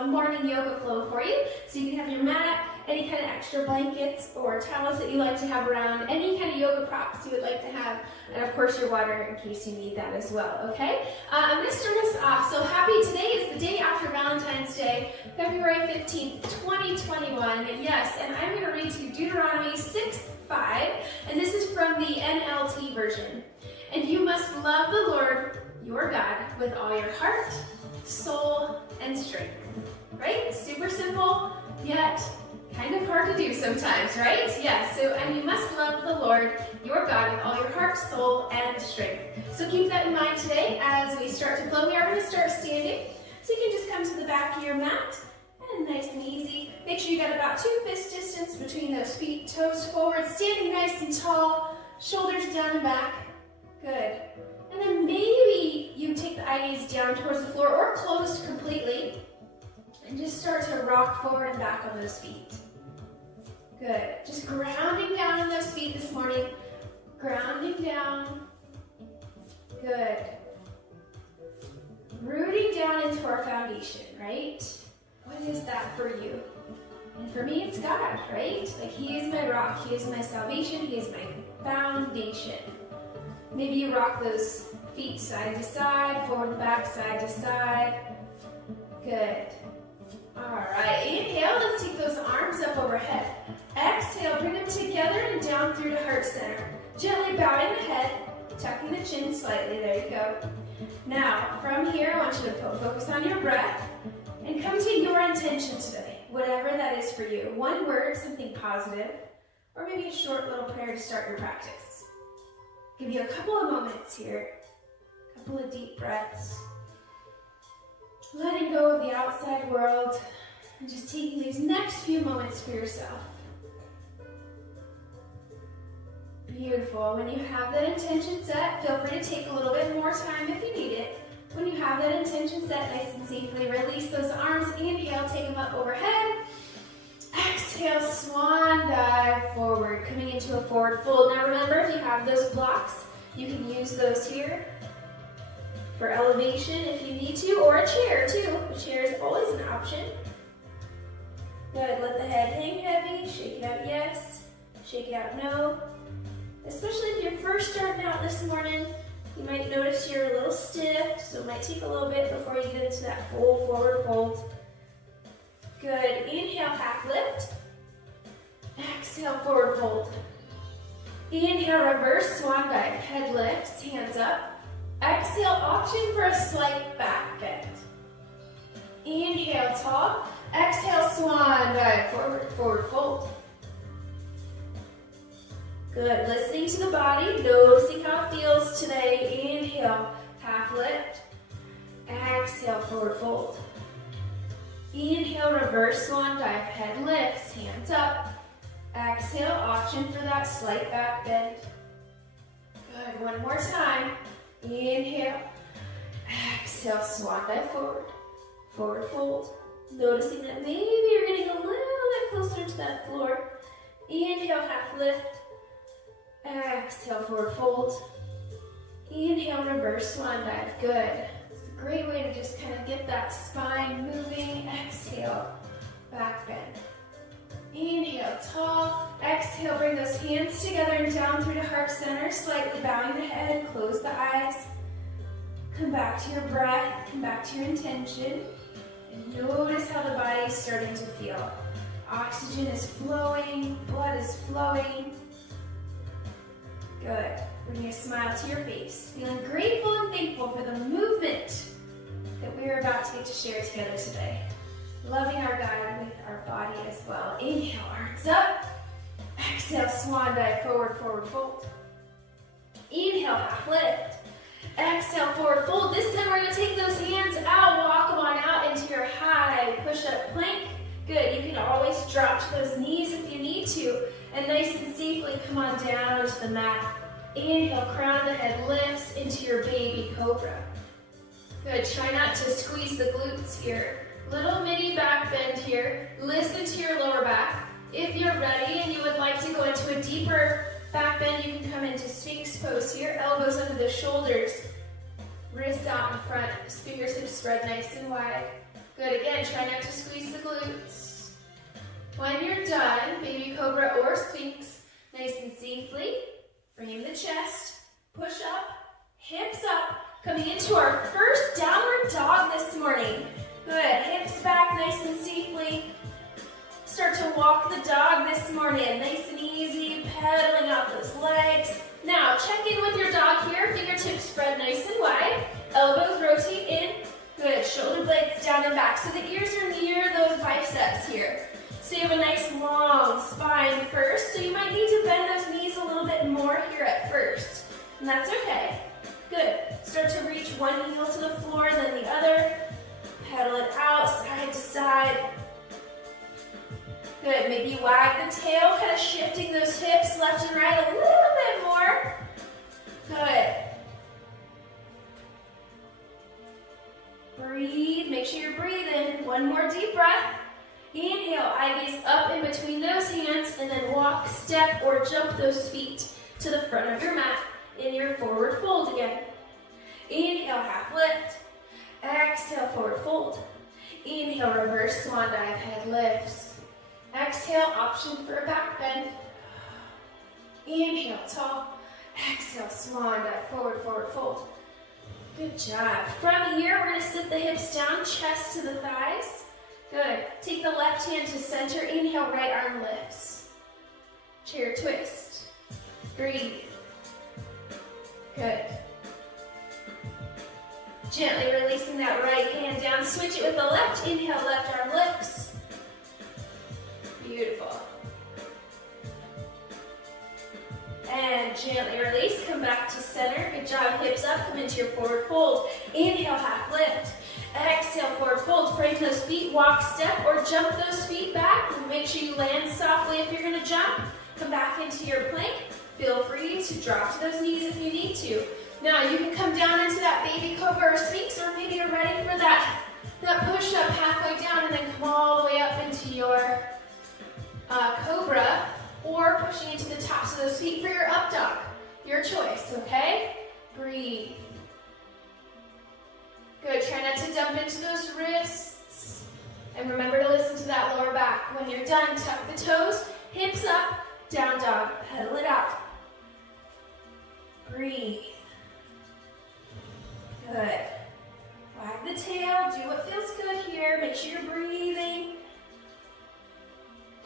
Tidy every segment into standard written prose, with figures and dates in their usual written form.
a morning yoga flow for you. So you can have your mat, any kind of extra blankets or towels that you like to have around, any kind of yoga props you would like to have, and of course your water in case you need that as well, okay? I'm going to start us off. So happy, today is the day after Valentine's Day, February 15th, 2021. Yes, and I'm going to read to you Deuteronomy 6:5, and this is from the NLT version. And you must love the Lord your God with all your heart, soul, and strength. Right? Super simple, yet kind of hard to do sometimes, right? Yes, so, and you must love the Lord your God with all your heart, soul, and strength. So keep that in mind today as we start to flow. We are going to start standing. So you can just come to the back of your mat, and nice and easy. Make sure you got about 2 fist distance between those feet, toes forward, standing nice and tall, shoulders down and back. Good. And then maybe you take the eye gaze down towards the floor or closed completely and just start to rock forward and back on those feet. Good. Just grounding down on those feet this morning. Grounding down. Good. Rooting down into our foundation, right? What is that for you? And for me, it's God, right? Like He is my rock. He is my salvation. He is my foundation. Maybe you rock those feet side to side, forward and back, side to side. Good. All right, inhale, let's take those arms up overhead. Exhale, bring them together and down through to heart center. Gently bowing the head, tucking the chin slightly, there you go. Now, from here, I want you to focus on your breath and come to your intention today, whatever that is for you. One word, something positive, or maybe a short little prayer to start your practice. Give you a couple of moments here, a couple of deep breaths. Letting go of the outside world and just taking these next few moments for yourself. Beautiful. When you have that intention set, feel free to take a little bit more time if you need it. When you have that intention set, nice and safely release those arms. Inhale, take them up overhead. Exhale, swan dive forward, coming into a forward fold. Now remember, if you have those blocks, you can use those here for elevation if you need to, or a chair too. A chair is always an option. Good, let the head hang heavy, shake it out yes, shake it out no. Especially if you're first starting out this morning, you might notice you're a little stiff, so it might take a little bit before you get into that full forward fold. Good, inhale, half lift. Exhale, forward fold. Inhale, reverse swan dive, head lifts, hands up. Exhale, option for a slight back bend. Inhale, tall. Exhale, swan dive, forward, forward fold. Good, listening to the body, noticing how it feels today. Inhale, half lift. Exhale, forward fold. Inhale, reverse swan dive, head lifts, hands up. Exhale, option for that slight back bend. Good, one more time. Inhale, exhale, swan dive forward, forward fold. Noticing that maybe you're getting a little bit closer to that floor. Inhale, half lift. Exhale, forward fold. Inhale, reverse swan dive. Good. It's a great way to just kind of get that spine moving. Exhale, back bend. Inhale, tall. Exhale, bring those hands together and down through to heart center, slightly bowing the head, close the eyes. Come back to your breath, come back to your intention, and notice how the body is starting to feel. Oxygen is flowing, blood is flowing. Good. Bring a smile to your face. Feeling grateful and thankful for the movement that we are about to get to share together today. Loving our God with our body as well. Inhale, arms up. Exhale, swan dive, forward, forward fold. Inhale, half lift. Exhale, forward fold. This time we're going to take those hands out, walk them on out into your high push-up plank. Good. You can always drop to those knees if you need to. And nice and safely come on down onto the mat. Inhale, crown of the head lifts into your baby cobra. Good. Try not to squeeze the glutes here. Little mini back bend here. Listen to your lower back. If you're ready and you would like to go into a deeper back bend, you can come into Sphinx pose here. Elbows under the shoulders. Wrists out in front. Fingertips spread nice and wide. Good, again, try not to squeeze the glutes. When you're done, baby cobra or sphinx, nice and safely, frame the chest, push up, hips up, coming into our first downward dog this morning. Good, hips back nice and safely. Start to walk the dog this morning, nice and easy, pedaling out those legs. Now, check in with your dog here, fingertips spread nice and wide, elbows rotate in. Good, shoulder blades down and back, so the ears are near those biceps here. So you have a nice long spine first, so you might need to bend those knees a little bit more here at first, and that's okay. Good, start to reach one heel to the floor, then the other, pedal it out, side to side. Good, maybe wag the tail, kind of shifting those hips left and right a little bit more. Good. Breathe, make sure you're breathing. One more deep breath. Inhale, eye gaze up in between those hands, and then walk, step, or jump those feet to the front of your mat in your forward fold again. Inhale, half lift. Exhale, forward fold. Inhale, reverse swan dive, head lifts. Exhale, option for a back bend. Inhale, tall. Exhale, swan dive, forward, forward fold. Good job. From here, we're going to sit the hips down, chest to the thighs. Good. Take the left hand to center. Inhale, right arm lifts. Chair twist. Breathe. Good. Gently releasing that right hand down. Switch it with the left. Inhale, left arm lifts. Beautiful. And gently release, come back to center. Good job, hips up, come into your forward fold. Inhale, half lift. Exhale, forward fold. Frame those feet, walk, step, or jump those feet back. Make sure you land softly if you're gonna jump. Come back into your plank. Feel free to drop to those knees if you need to. Now you can come down into that baby cobra or sphinx, or maybe you're ready for that push up halfway down and then come all the way up into your cobra, or pushing into the tops of those feet for your up dog. Your choice, okay? Breathe. Good, try not to dump into those wrists. And remember to listen to that lower back. When you're done, tuck the toes, hips up, down dog, pedal it out. Breathe. Good. Wag the tail, do what feels good here. Make sure you're breathing.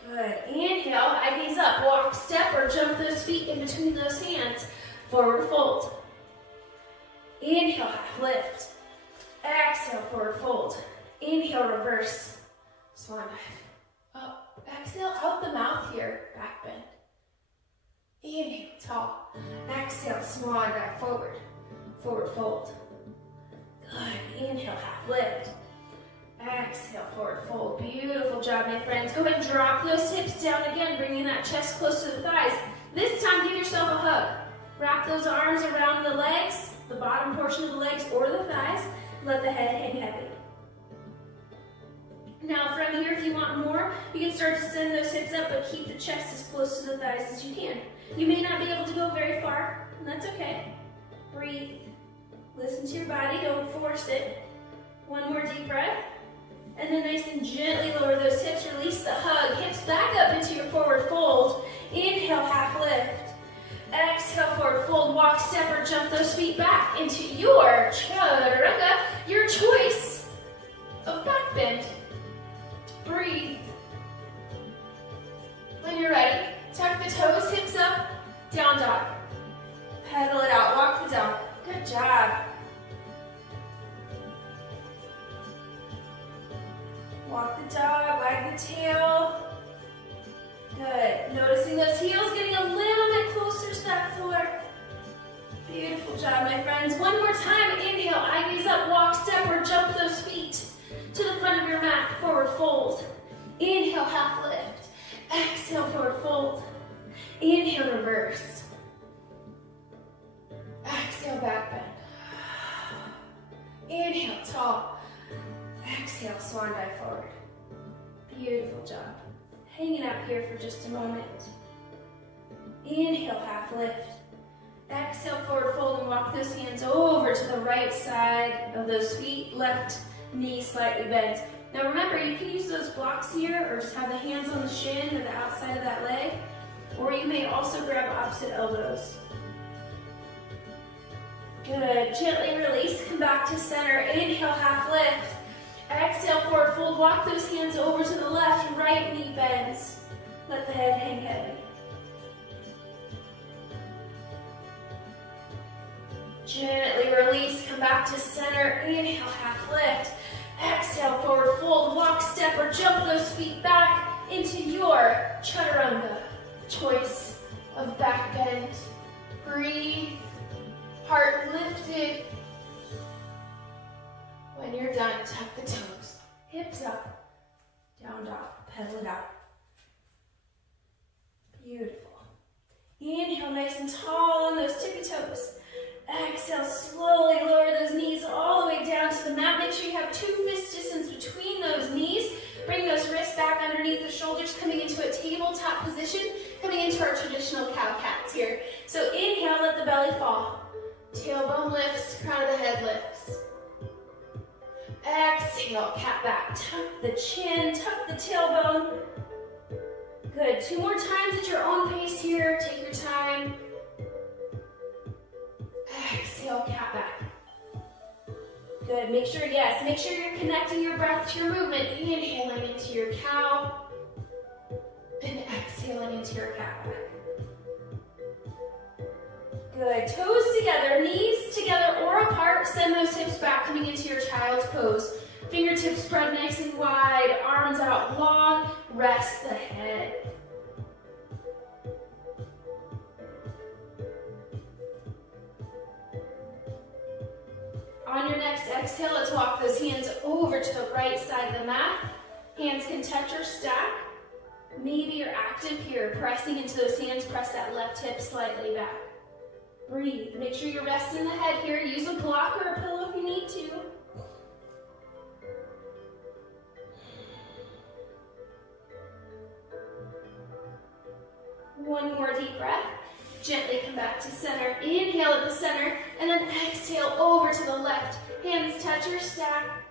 Good. Inhale, eye gaze up, walk, step, or jump those feet in between those hands. Forward fold. Inhale, half lift. Exhale, forward fold. Inhale, reverse. Swan dive. Up. Exhale, out the mouth here. Back bend. Inhale, tall. Exhale, swan dive, forward. Forward fold. Good. Inhale, half lift. Exhale, forward fold. Beautiful job, my friends. Go ahead and drop those hips down again, bringing that chest close to the thighs. This time, give yourself a hug. Wrap those arms around the legs, the bottom portion of the legs or the thighs. Let the head hang heavy. Now, from here, if you want more, you can start to send those hips up, but keep the chest as close to the thighs as you can. You may not be able to go very far, and that's okay. Breathe. Listen to your body. Don't force it. One more deep breath. And then nice and gently lower those hips, release the hug. Hips back up into your forward fold. Inhale, half lift. Exhale, forward fold, walk, step, or jump those feet back into your chaturanga, your choice of back bend. Breathe. When you're ready, tuck the toes, hips up, down dog. Pedal it out, walk the dog. Good job. Walk the dog, wag the tail. Good. Noticing those heels getting a little bit closer to that floor. Beautiful job, my friends. One more time. Inhale, eye gaze up, walk, step, or jump those feet to the front of your mat. Forward fold. Inhale, half lift. Exhale, forward fold. Inhale, reverse. Exhale, back bend. Inhale, tall. Exhale, swan dive forward. Beautiful job. Hanging out here for just a moment. Inhale, half lift. Exhale, forward fold, and walk those hands over to the right side of those feet. Left knee slightly bends. Now remember, you can use those blocks here or just have the hands on the shin or the outside of that leg, or you may also grab opposite elbows. Good, gently release, come back to center, inhale, half lift. Exhale, forward fold, walk those hands over to the left, right knee bends. Let the head hang heavy. Gently release, come back to center, inhale, half lift. Exhale, forward fold, walk, step, or jump those feet back into your chaturanga. Choice of back bend. Breathe, heart lifted. When you're done, tuck the toes, hips up, down dog, pedal it out. Beautiful. Inhale, nice and tall on those tippy toes. Exhale, slowly lower those knees all the way down to the mat. Make sure you have 2 fist distance between those knees. Bring those wrists back underneath the shoulders, coming into a tabletop position, coming into our traditional cow-cats here. So inhale, let the belly fall. Tailbone lifts, crown of the head lifts. Exhale, cat back. Tuck the chin, tuck the tailbone. Good. 2 more times at your own pace here. Take your time. Exhale, cat back. Good. Make sure you're connecting your breath to your movement. Inhaling into your cow and exhaling into your cat back. Good. Toes together, knees together or apart. Send those hips back, coming into your child's pose. Fingertips spread nice and wide, arms out long. Rest the head. On your next exhale, let's walk those hands over to the right side of the mat. Hands can touch or stack. Maybe you're active here, pressing into those hands. Press that left hip slightly back. Breathe. Make sure you're resting the head here. Use a block or a pillow if you need to. One more deep breath. Gently come back to center. Inhale at the center, and then exhale over to the left. Hands touch or stack.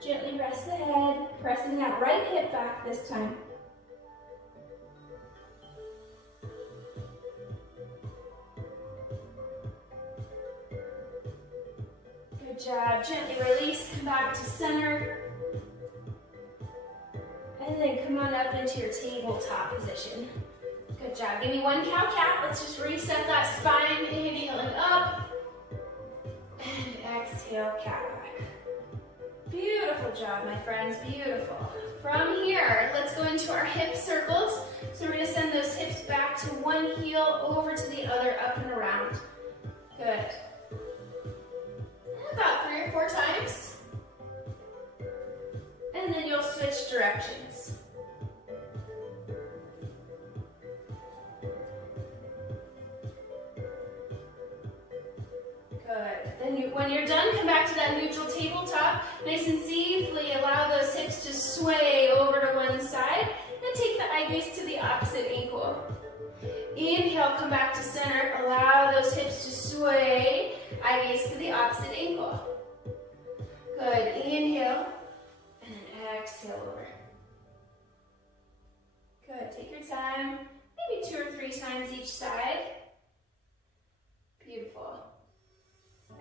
Gently rest the head, pressing that right hip back this time. Good job. Gently release, come back to center. And then come on up into your tabletop position. Good job. Give me 1 cow-cat. Let's just reset that spine. Inhaling up. And exhale, cat back. Beautiful job, my friends. Beautiful. From here, let's go into our hip circles. So we're going to send those hips back to one heel, over to the other, up and around. Good. About 3 or 4 times. And then you'll switch directions. Good. Then when you're done, come back to that neutral tabletop. Nice and safely allow those hips to sway over to one side. And take the eye gaze to the opposite ankle. Inhale, come back to center. Allow those hips to sway. Eye gaze to the opposite ankle. Good. Inhale. And then exhale over. Good. Take your time. Maybe 2 or 3 times each side. Beautiful.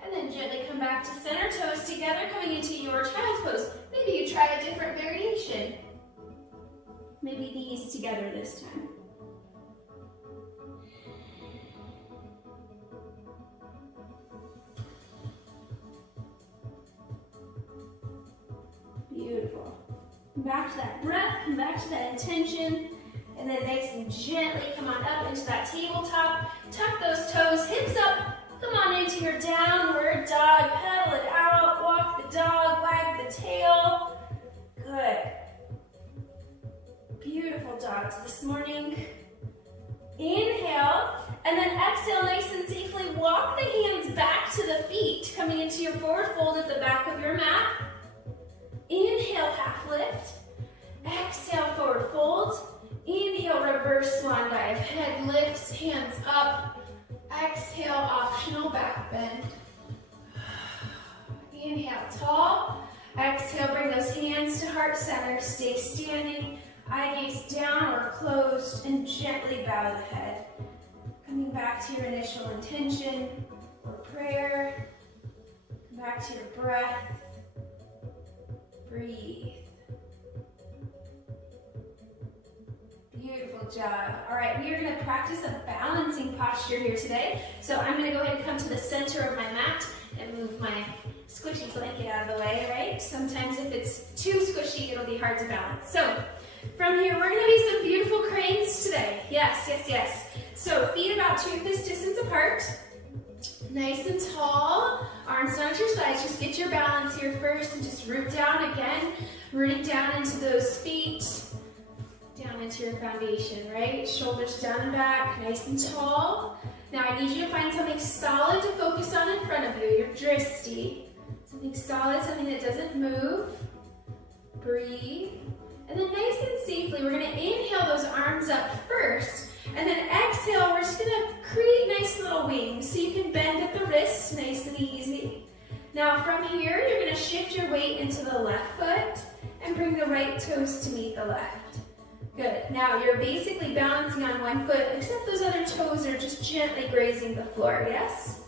And then gently come back to center, toes together, coming into your child's pose. Maybe you try a different variation. Maybe knees together this time. Beautiful. Come back to that breath, come back to that intention, and then nice and gently come on up into that tabletop. Tuck those toes, hips up. Come on into your downward dog. Pedal it out. Walk the dog. Wag the tail. Good. Beautiful dogs this morning. Inhale. And then exhale nice and safely. Walk the hands back to the feet. Coming into your forward fold at the back of your mat. Inhale, half lift. Exhale, forward fold. Inhale, reverse swan dive. Head lifts, hands up. Exhale, optional back bend. Inhale, tall. Exhale, bring those hands to heart. heart center, stay standing, eye gaze down or closed, and gently bow the head. Coming back to your initial intention or prayer. Come back to your breath. Breathe. Beautiful job. All right, we are going to practice a balancing posture here today. So I'm going to go ahead and come to the center of my mat and move my squishy blanket out of the way, right? Sometimes if it's too squishy, it'll be hard to balance. So from here, we're going to be some beautiful cranes today. Yes, yes, yes. So feet about 2 fist distance apart. Nice and tall. Arms down at your sides. Just get your balance here first and just root down again. Rooting down into those feet. Down into your foundation, right? Shoulders down and back, nice and tall. Now I need you to find something solid to focus on in front of you, your drishti. Something solid, something that doesn't move. Breathe. And then nice and safely, we're gonna inhale those arms up first. And then exhale, we're just gonna create nice little wings. So you can bend at the wrists, nice and easy. Now from here, you're gonna shift your weight into the left foot and bring the right toes to meet the left. Good. Now you're basically balancing on one foot, except those other toes are just gently grazing the floor, yes?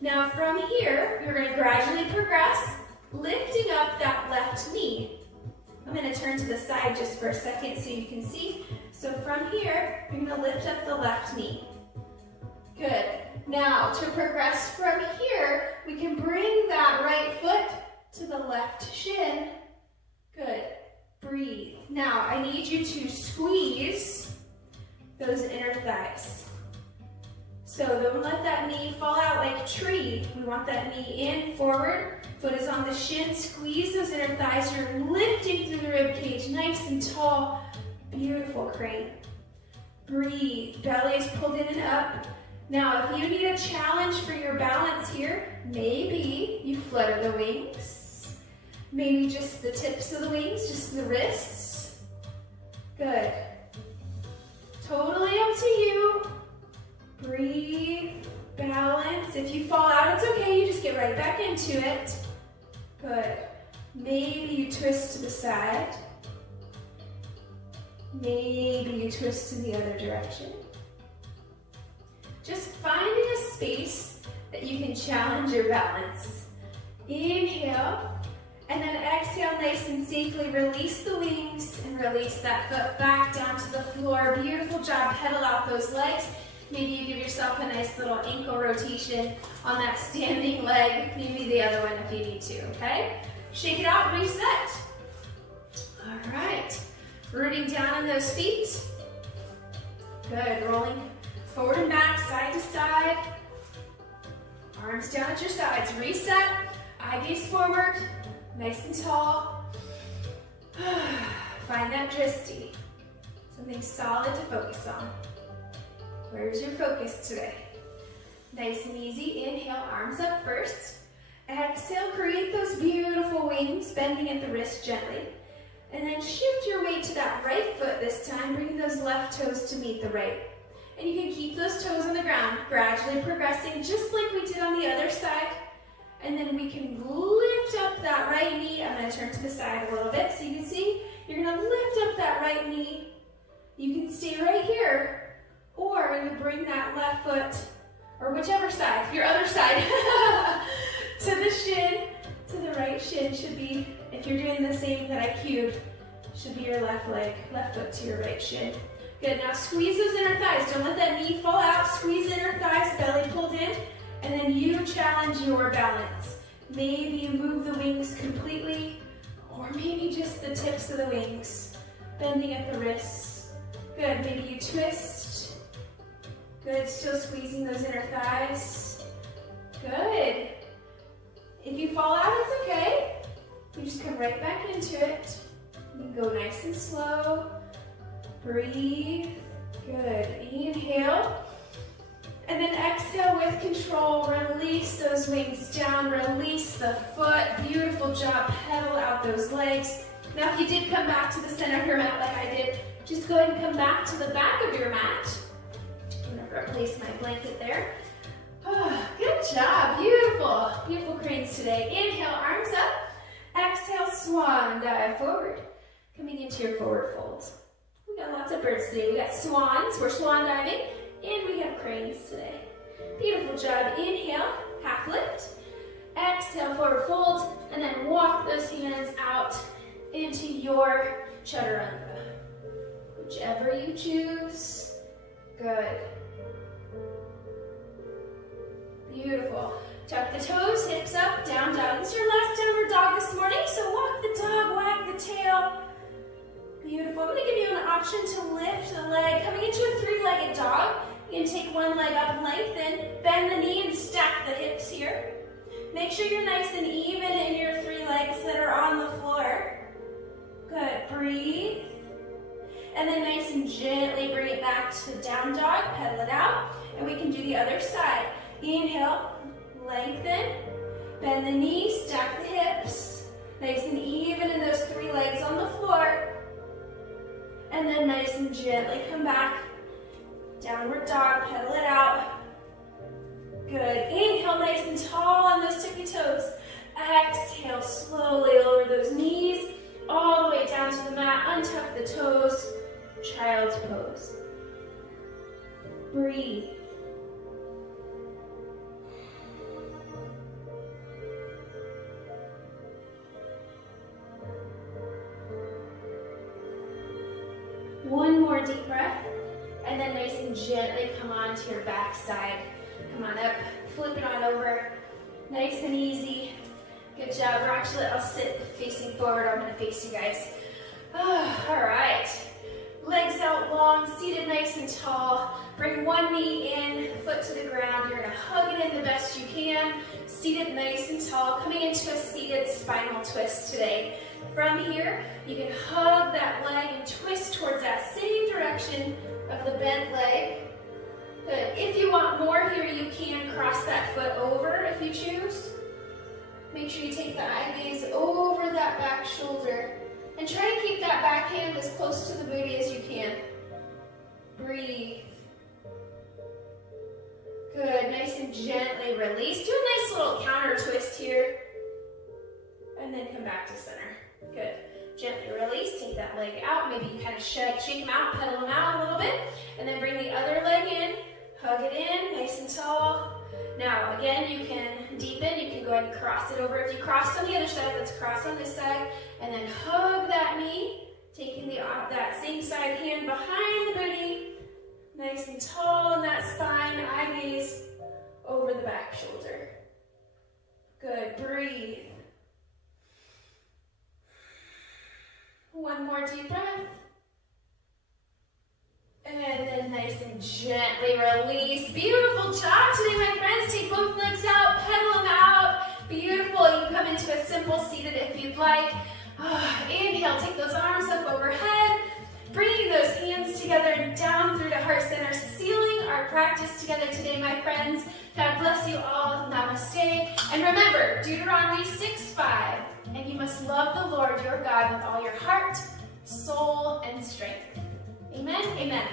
Now from here, you're going to gradually progress, lifting up that left knee. I'm going to turn to the side just for a second so you can see. So from here, you're going to lift up the left knee. Good. Now to progress from here, we can bring that right foot to the left shin. Good. Breathe. Now, I need you to squeeze those inner thighs. So don't let that knee fall out like a tree. We want that knee in, forward. Foot is on the shin. Squeeze those inner thighs. You're lifting through the rib cage, nice and tall. Beautiful crane. Breathe. Belly is pulled in and up. Now, if you need a challenge for your balance here, maybe you flutter the wings. Maybe just the tips of the wings, just the wrists. Good. Totally up to you. Breathe, balance. If you fall out, it's okay. You just get right back into it. Good. Maybe you twist to the side. Maybe you twist in the other direction. Just finding a space that you can challenge your balance. Inhale. And then exhale nice and safely, release the wings and release that foot back down to the floor. Beautiful job, pedal out those legs. Maybe you give yourself a nice little ankle rotation on that standing leg. Maybe the other one if you need to, okay? Shake it out, reset. All right, rooting down on those feet. Good, rolling forward and back, side to side. Arms down at your sides, reset, eye gaze forward. Nice and tall. Find that drishti. Something solid to focus on. Where's your focus today? Nice and easy. Inhale, arms up first. Exhale, create those beautiful wings, bending at the wrist gently. And then shift your weight to that right foot this time, bringing those left toes to meet the right. And you can keep those toes on the ground, gradually progressing just like we did on the other side. And then we can lift up that right knee. I'm going to turn to the side a little bit so you can see. You're going to lift up that right knee. You can stay right here. Or you're going to bring that left foot, or whichever side, your other side, to the shin, to the right shin should be, if you're doing the same that I cued, should be your left leg, left foot to your right shin. Good, now squeeze those inner thighs. Don't let that knee fall out. Squeeze inner thighs, belly pulled in. And then you challenge your balance. Maybe you move the wings completely, or maybe just the tips of the wings, bending at the wrists. Good, maybe you twist. Good, still squeezing those inner thighs. Good. If you fall out, it's okay. You just come right back into it. You can go nice and slow. Breathe. Good, inhale. And then exhale with control, release those wings down, release the foot. Beautiful job, pedal out those legs. Now if you did come back to the center of your mat like I did, just go ahead and come back to the back of your mat. I'm gonna replace my blanket there. Oh, good job, beautiful. Beautiful cranes today. Inhale, arms up. Exhale, swan dive forward. Coming into your forward fold. We got lots of birds today. We got swans, we're swan diving, and we have cranes today. Beautiful job. Inhale, half lift. Exhale, forward fold, and then walk those hands out into your chaturanga. Whichever you choose. Good. Beautiful. Tuck the toes, hips up, down dog. This is your last downward dog this morning, so walk the dog, wag the tail. Beautiful. I'm going to give you an option to lift the leg. Coming into a three-legged dog, you can take one leg up and lengthen, bend the knee and stack the hips here. Make sure you're nice and even in your three legs that are on the floor. Good. Breathe. And then nice and gently bring it back to down dog, pedal it out, and we can do the other side. Inhale, lengthen, bend the knee, stack the hips, nice and even in those three legs on the floor, and then nice and gently come back, downward dog, pedal it out. Good. Inhale, nice and tall on those tippy toes. Exhale, slowly lower those knees all the way down to the mat, untuck the toes, child's pose. Breathe. One more deep breath, and then nice and gently come on to your back side. Come on up, flip it on over, nice and easy. Good job. I'll sit facing forward. I'm going to face you guys. Oh, all right. Legs out long, seated nice and tall. Bring one knee in, foot to the ground. You're going to hug it in the best you can. Seated nice and tall. Coming into a seated spinal twist today. From here, you can hug that leg and twist towards that same direction of the bent leg. Good. If you want more here, you can cross that foot over if you choose. Make sure you take the eye gaze over that back shoulder and try to keep that back hand as close to the booty as you can. Breathe. Good. Nice and gently release. Do a nice little counter twist here. And then come back to center. Good. Gently release. Take that leg out. Maybe you kind of shake them out, pedal them out a little bit. And then bring the other leg in. Hug it in, nice and tall. Now, again, you can deepen. You can go ahead and cross it over. If you crossed on the other side, let's cross on this side. And then hug that knee, taking that same side hand behind the booty. Nice and tall in that spine. Eye gaze over the back shoulder. Good. Breathe. One more deep breath. And then nice and gently release. Beautiful job today, my friends. Take both legs out, pedal them out. Beautiful. You can come into a simple seated if you'd like. Inhale, take those arms up overhead. Bringing those hands together and down through the heart center. Sealing our practice together today, my friends. God bless you all. Namaste. And remember, Deuteronomy 6:5. And you must love the Lord your God with all your heart, soul, and strength. Amen? Amen.